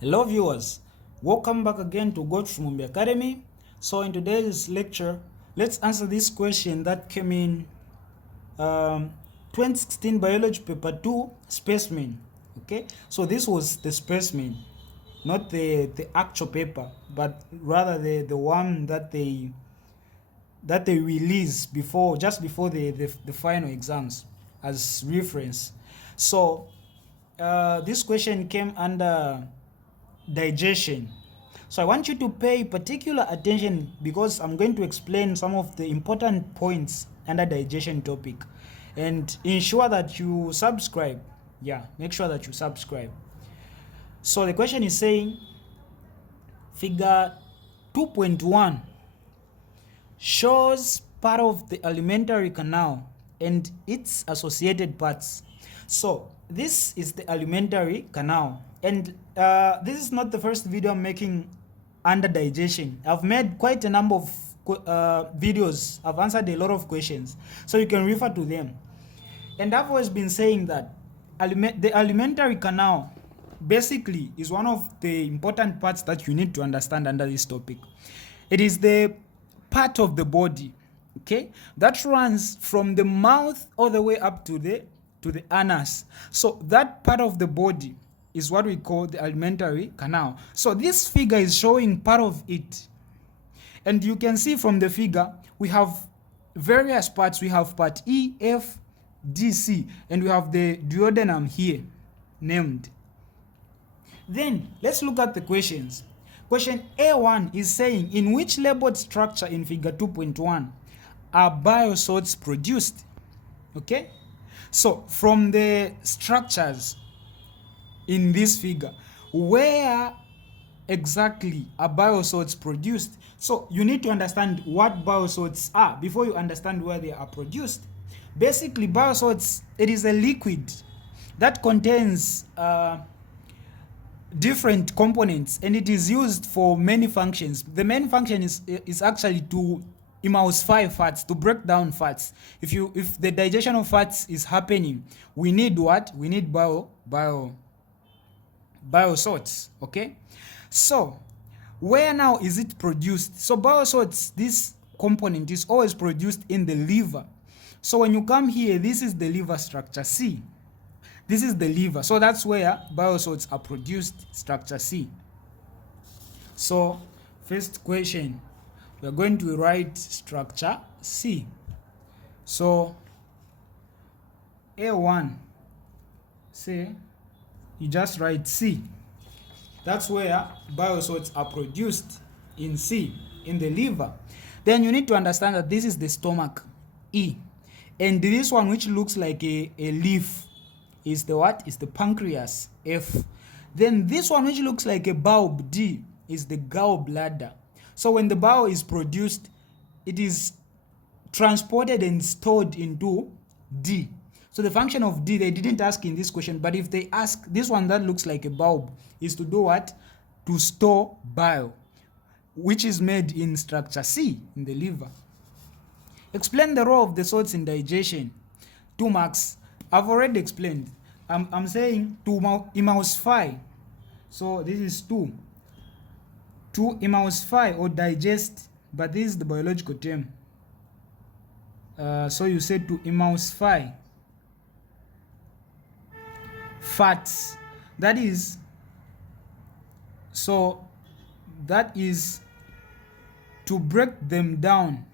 Hello viewers, welcome back again to Go Mumbi Academy. So in today's lecture, let's answer this question that came in 2016 biology paper 2 specimen. Okay, so this was the specimen, not the actual paper, but rather the one that they release before, just before the final exams as reference. So this question came under digestion. So I want you to pay particular attention because I'm going to explain some of the important points under digestion topic, and ensure that you subscribe. Yeah, make sure that you subscribe. So the question is saying figure 2.1 shows part of the alimentary canal and its associated parts. So this is the alimentary canal, and this is not the first video I'm making under digestion. I've made quite a number of videos. I've answered a lot of questions, so you can refer to them. And I've always been saying that the alimentary canal basically is one of the important parts that you need to understand under this topic. It is the part of the body, okay, that runs from the mouth all the way up to the anus. So that part of the body is what we call the alimentary canal. So this figure is showing part of it, and you can see from the figure we have various parts. We have part E, F, D, C, and we have the duodenum here named. Then let's look at the questions. Question A1 is saying, in which labeled structure in figure 2.1 are bile salts produced? Okay, so from the structures in this figure, where exactly are bile salts produced? So you need to understand what bile salts are before you understand where they are produced. Basically, bile salts, it is a liquid that contains different components, and it is used for many functions. The main function is actually to emulsify fats, to break down fats. If the digestion of fats is happening, we need what? We need bile salts. Okay, so where now is it produced? So bile salts, this component is always produced in the liver. So when you come here, this is the liver structure C. This is the liver. So that's where bile salts are produced, structure C. So first question, we are going to write structure C. So A1, say you just write C. That's where bile salts are produced, in C, in the liver. Then you need to understand that this is the stomach, E, and this one which looks like a leaf is the what? Is the pancreas, F. Then this one which looks like a bulb, D, is the gallbladder. So when the bile is produced, it is transported and stored into D. So the function of D, they didn't ask in this question, but if they ask, this one that looks like a bulb is to do what? To store bile, which is made in structure C, in the liver. Explain the role of the salts in digestion. 2 marks. I've already explained. I'm saying to emulsify. So this is 2. To emulsify or digest, but this is the biological term. So you say to emulsify fats. That is, so that is to break them down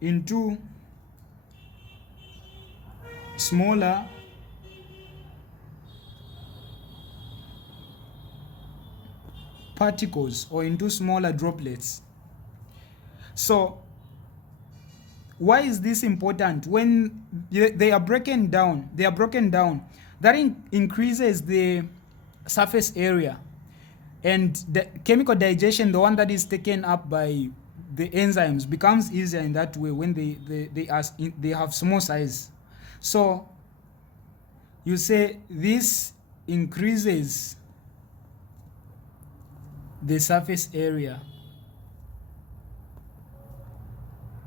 into smaller particles or into smaller droplets. So why is this important? When they are broken down, that increases the surface area, and the chemical digestion, the one that is taken up by the enzymes, becomes easier in that way when they have small size. So you say this increases the surface area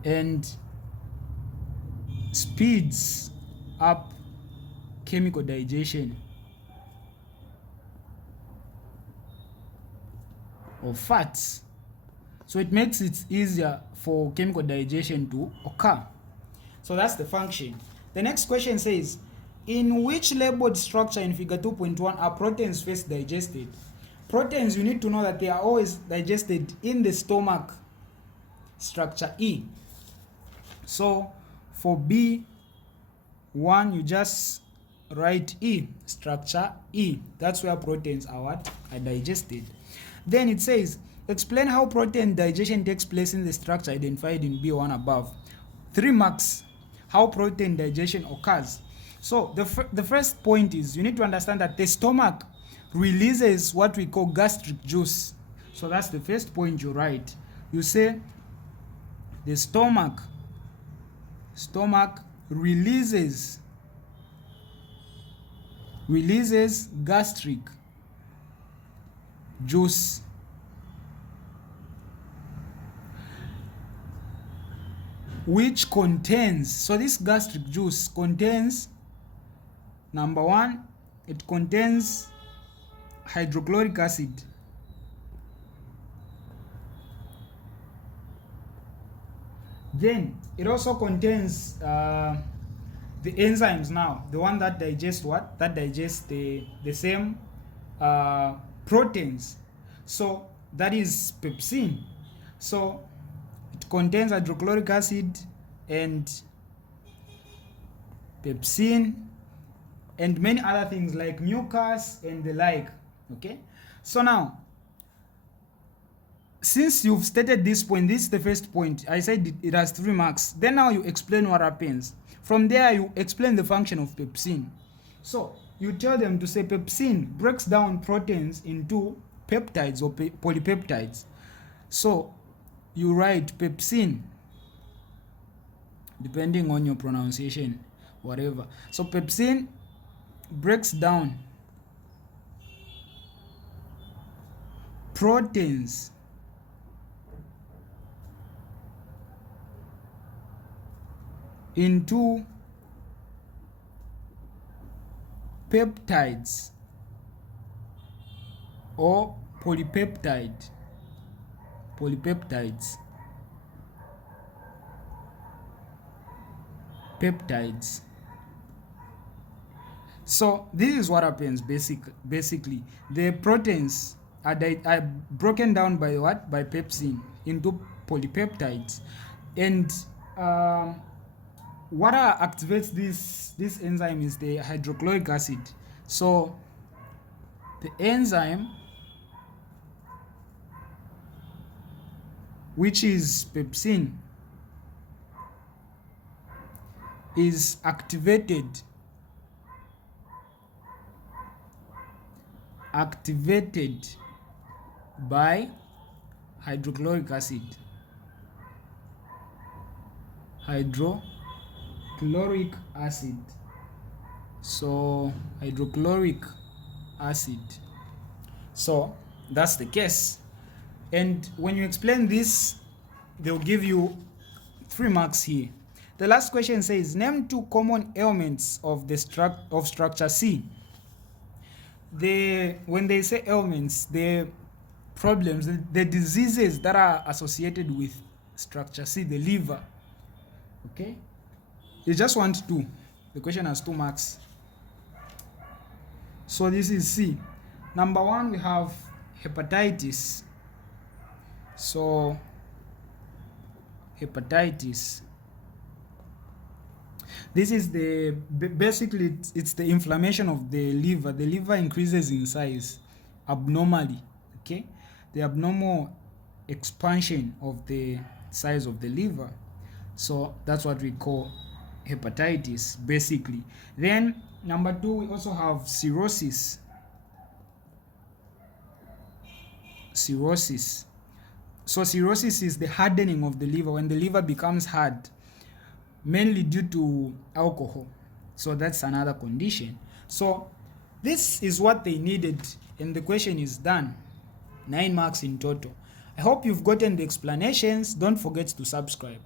and speeds up chemical digestion of fats. So it makes it easier for chemical digestion to occur. So that's the function. The next question says, in which labeled structure in figure 2.1 are proteins first digested? Proteins, you need to know that they are always digested in the stomach, structure E. So for B1, you just write E, structure E. That's where proteins are what? Are digested. Then it says, explain how protein digestion takes place in the structure identified in B1 above. 3 marks, how protein digestion occurs. So the first point is, you need to understand that the stomach releases what we call gastric juice. So that's the first point you write. You say the stomach releases gastric juice. Which contains, so this gastric juice contains, number 1, it contains hydrochloric acid. Then it also contains the enzymes now, the one that digest what? That digest the same proteins. So that is pepsin. So it contains hydrochloric acid and pepsin and many other things like mucus and the like. Okay, so now, since you've stated this point, this is the first point. I said it has 3 marks. Then now you explain what happens. From there, you explain the function of pepsin. So you tell them to say pepsin breaks down proteins into peptides or polypeptides. So you write pepsin, depending on your pronunciation, whatever. So pepsin breaks down proteins into peptides or polypeptides. Peptides. So this is what happens basically. The proteins are broken down by what? By pepsin into polypeptides. And what activates this enzyme is the hydrochloric acid. So the enzyme, which is pepsin, is activated by hydrochloric acid. Hydrochloric acid. So hydrochloric acid. So that's the case. And when you explain this, they'll give you 3 marks here. The last question says, name 2 common elements of the structure C. When they say elements, the problems, the diseases that are associated with structure C, the liver. Okay, you just want 2. The question has 2 marks. So this is C. Number 1, we have hepatitis. So hepatitis, this is basically it's the inflammation of the liver. The liver increases in size abnormally. Okay, the abnormal expansion of the size of the liver. So that's what we call hepatitis basically. Then number 2, we also have cirrhosis. So cirrhosis is the hardening of the liver, when the liver becomes hard, mainly due to alcohol. So that's another condition. So this is what they needed, and the question is done. 9 marks in total. I hope you've gotten the explanations. Don't forget to subscribe.